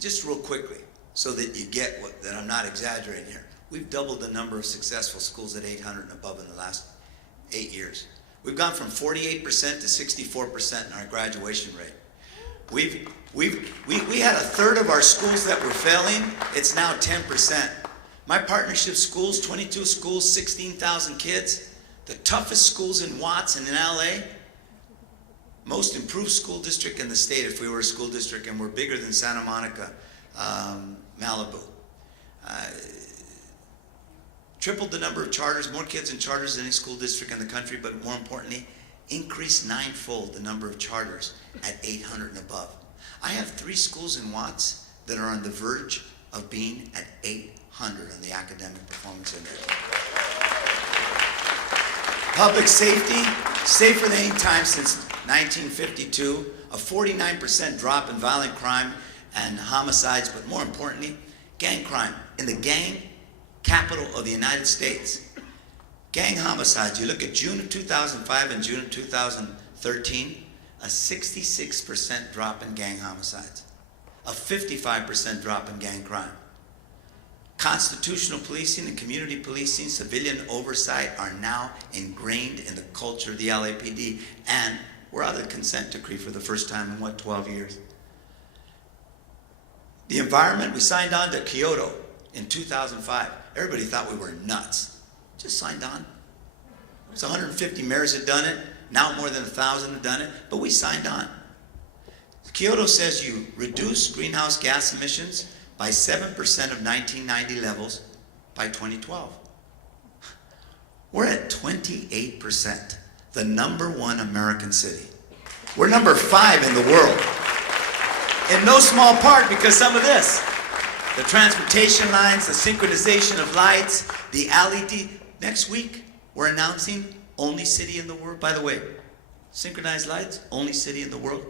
Just real quickly, so that you get that I'm not exaggerating here. We've doubled the number of successful schools at 800 and above in the last 8 years. We've gone from 48% to 64% in our graduation rate. We had a third of our schools that were failing. It's now 10%. My partnership schools, 22 schools, 16,000 kids. The toughest schools in Watts and in LA. Most improved school district in the state if we were a school district, and we're bigger than Santa Monica, Malibu. Tripled the number of charters, more kids in charters than any school district in the country, but more importantly, increased ninefold the number of charters at 800 and above. I have 3 schools in Watts that are on the verge of being at 800 on the academic performance index. Public safety, safer than any time since 1952, a 49% drop in violent crime and homicides, but more importantly, gang crime. In the gang capital of the United States, gang homicides, you look at June of 2005 and June of 2013, a 66% drop in gang homicides, a 55% drop in gang crime. Constitutional policing and community policing, civilian oversight are now ingrained in the culture of the LAPD, and we're out of the consent decree for the first time in 12 years. The environment, we signed on to Kyoto in 2005. Everybody thought we were nuts. Just signed on. There's 150 mayors that done it. Now more than 1,000 have done it, but we signed on. Kyoto says you reduce greenhouse gas emissions by 7% of 1990 levels by 2012. We're at 28%, the #1 American city. We're number 5 in the world. In no small part because some of this. The transportation lines, the synchronization of lights, the LED. Next week, we're announcing only city in the world. By the way, synchronized lights, only city in the world.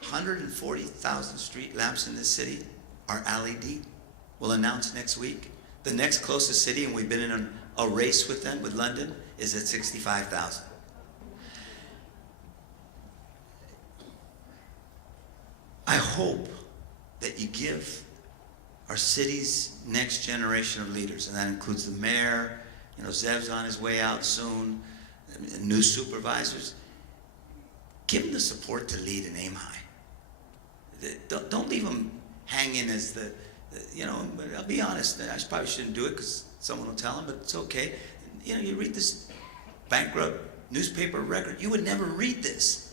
140,000 street lamps in this city are LED. We'll announce next week. The next closest city, and we've been in a race with them, with London, is at 65,000. I hope that you give our city's next generation of leaders, and that includes the mayor, Zev's on his way out soon, new supervisors, give them the support to lead and aim high. Don't leave them hanging as I'll be honest, I probably shouldn't do it because someone will tell them, but it's okay. You read this bankrupt newspaper record, you would never read this.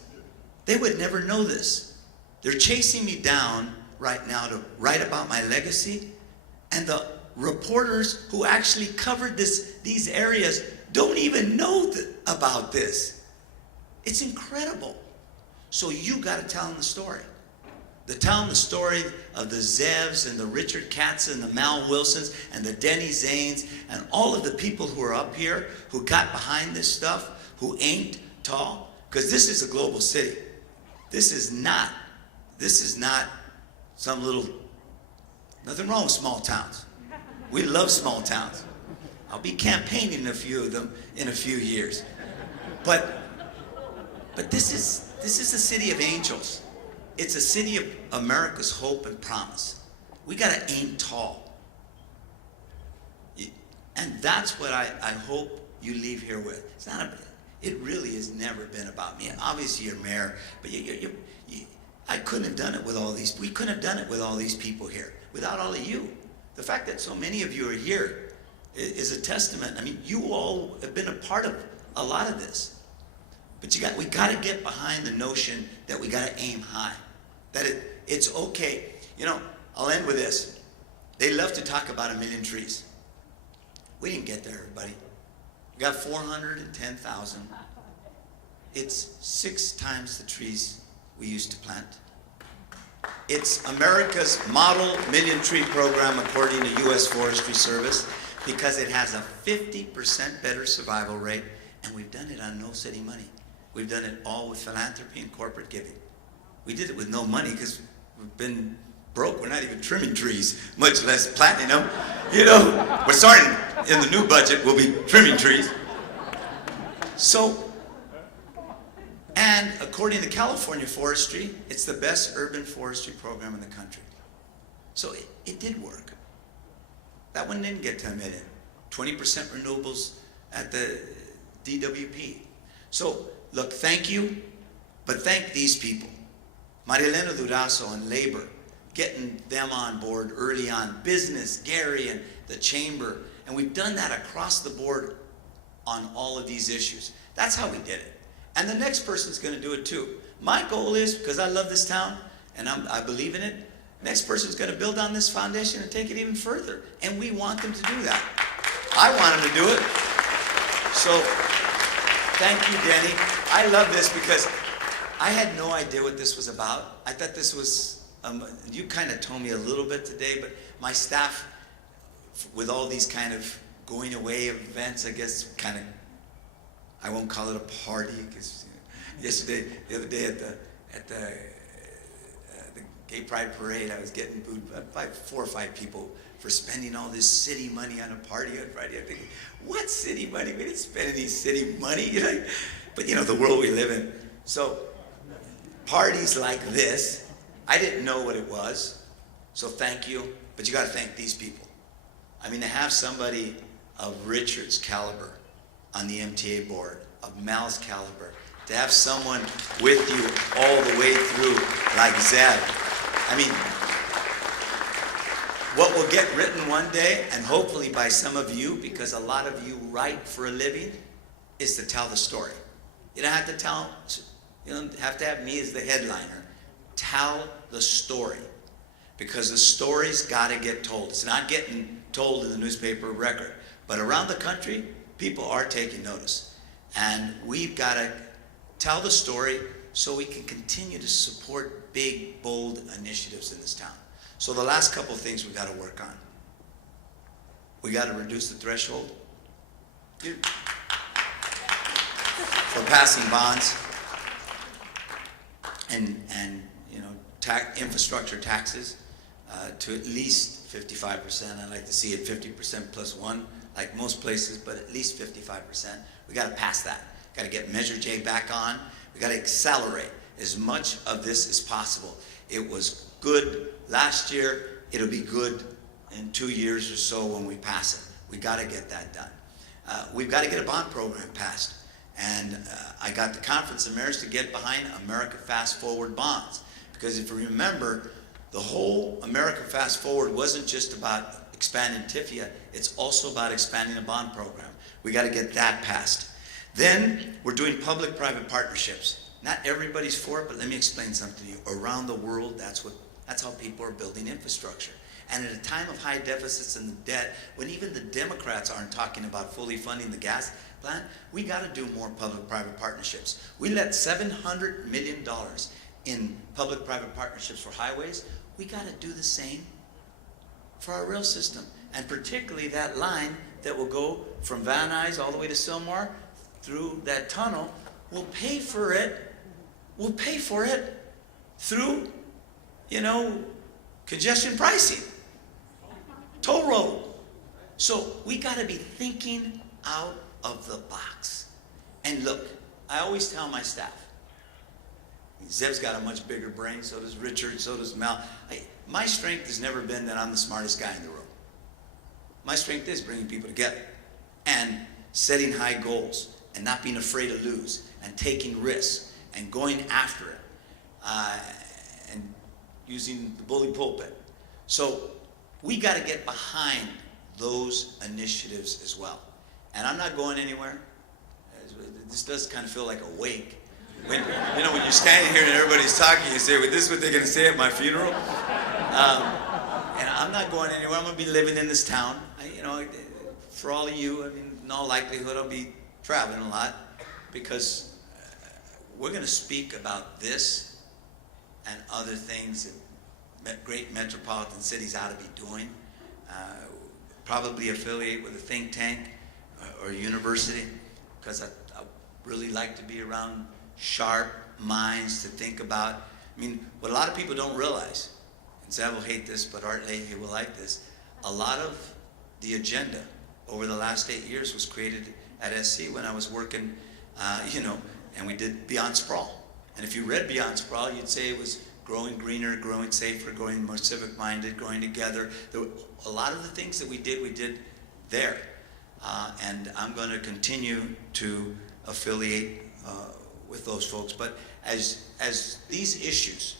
They would never know this. They're chasing me down right now to write about my legacy, and the reporters who actually covered these areas don't even know about this. It's incredible. So you got to tell them the story. Tell them the story of the Zevs and the Richard Katz and the Mal Wilsons and the Denny Zanes and all of the people who are up here who got behind this stuff, who aimed tall, because this is a global city. This is not some little, nothing wrong with small towns. We love small towns. I'll be campaigning a few of them in a few years. But this is a city of angels. It's a city of America's hope and promise. We got to aim tall. And that's what I hope you leave here with. It really has never been about me. Obviously you're mayor, but I couldn't have done it with all these, we couldn't have done it with all these people here, without all of you. The fact that so many of you are here is a testament. I mean, you all have been a part of a lot of this. But we got to get behind the notion that we got to aim high. That it's okay. I'll end with this. They love to talk about 1 million trees. We didn't get there, everybody. We got 410,000. It's 6 times the trees we used to plant. It's America's model million tree program according to U.S. Forestry Service because it has a 50% better survival rate, and we've done it on no city money. We've done it all with philanthropy and corporate giving. We did it with no money because we've been broke. We're not even trimming trees, much less planting them. We're starting in the new budget, we'll be trimming trees. So And according to California Forestry, it's the best urban forestry program in the country. So it did work. That one didn't get to $1 million. 20% renewables at the DWP. So look, thank you, but thank these people. Marilena Durazo and labor, getting them on board early on. Business, Gary and the chamber. And we've done that across the board on all of these issues. That's how we did it. And the next person's going to do it too. My goal is, because I love this town and I believe in it, next person's going to build on this foundation and take it even further. And we want them to do that. I want them to do it. So thank you, Denny. I love this because I had no idea what this was about. I thought this was, you kind of told me a little bit today, but my staff, with all these kind of going away events, I guess, kind of, I won't call it a party, because the other day at the Gay Pride Parade, I was getting booed by 4 or 5 people for spending all this city money on a party on Friday. I'm thinking, what city money? We didn't spend any city money. You know? But you know, the world we live in. So parties like this, I didn't know what it was. So thank you. But you got to thank these people. I mean, to have somebody of Richard's caliber on the MTA board, of Mal's caliber, to have someone with you all the way through like Zeb. I mean, what will get written one day, and hopefully by some of you, because a lot of you write for a living, is to tell the story. You don't have to tell, you don't have to have me as the headliner. Tell the story. Because the story's got to get told. It's not getting told in the newspaper record. But around the country, people are taking notice. And we've got to tell the story so we can continue to support big, bold initiatives in this town. So the last couple of things we've got to work on. We got to reduce the threshold for passing bonds and you know, infrastructure taxes to at least 55%. I'd like to see it 50% plus 1, like most places, but at least 55%. We got to pass that. Got to get Measure J back on. We got to accelerate as much of this as possible. It was good last year. It'll be good in 2 years or so when we pass it. We got to get that done. We've got to get a bond program passed. And I got the Conference of Mayors to get behind America Fast Forward bonds. Because if you remember, the whole America Fast Forward wasn't just about expanding TIFIA, it's also about expanding a bond program. We got to get that passed. Then we're doing public-private partnerships. Not everybody's for it, but let me explain something to you. Around the world, that's how people are building infrastructure. And at a time of high deficits and debt, when even the Democrats aren't talking about fully funding the gas plant, we got to do more public-private partnerships. We let $700 million in public-private partnerships for highways. We got to do the same for our rail system. And particularly that line that will go from Van Nuys all the way to Sylmar through that tunnel. We'll pay for it. We'll pay for it through, you know, congestion pricing, toll road. So we got to be thinking out of the box. And look, I always tell my staff, Zeb's got a much bigger brain, so does Richard, so does Mal. My strength has never been that I'm the smartest guy in the room. My strength is bringing people together and setting high goals and not being afraid to lose and taking risks and going after it and using the bully pulpit. So we got to get behind those initiatives as well. And I'm not going anywhere. This does kind of feel like a wake. When, you know, when you're standing here and everybody's talking, you say, well, this is what they're going to say at my funeral. And I'm not going anywhere. I'm going to be living in this town. You know, for all of you, I mean, in all likelihood, I'll be traveling a lot because we're going to speak about this and other things that great metropolitan cities ought to be doing. Probably affiliate with a think tank or a university, because I really like to be around sharp minds to think about. I mean, what a lot of people don't realize, and Zeb will hate this, but Art Leahy will like this, a lot of the agenda over the last 8 years was created at SC when I was working, you know, and we did Beyond Sprawl. And if you read Beyond Sprawl, you'd say it was growing greener, growing safer, growing more civic-minded, growing together. There were a lot of the things that we did there. And I'm going to continue to affiliate with those folks. But as these issues,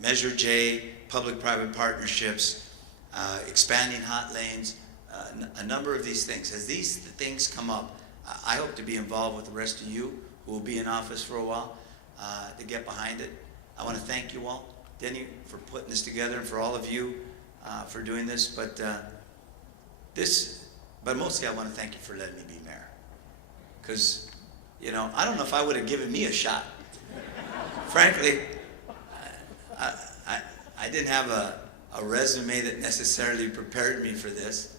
Measure J, public-private partnerships, expanding hot lanes, a number of these things, as these things come up, I hope to be involved with the rest of you who will be in office for a while to get behind it. I want to thank you all, Denny, for putting this together, and for all of you for doing this. But mostly I want to thank you for letting me be mayor. Because, you know, I don't know if I would have given me a shot. Frankly, I didn't have a resume that necessarily prepared me for this,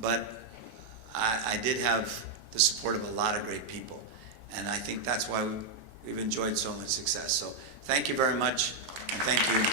but I did have the support of a lot of great people. And I think that's why we've enjoyed so much success. So thank you very much, and thank you.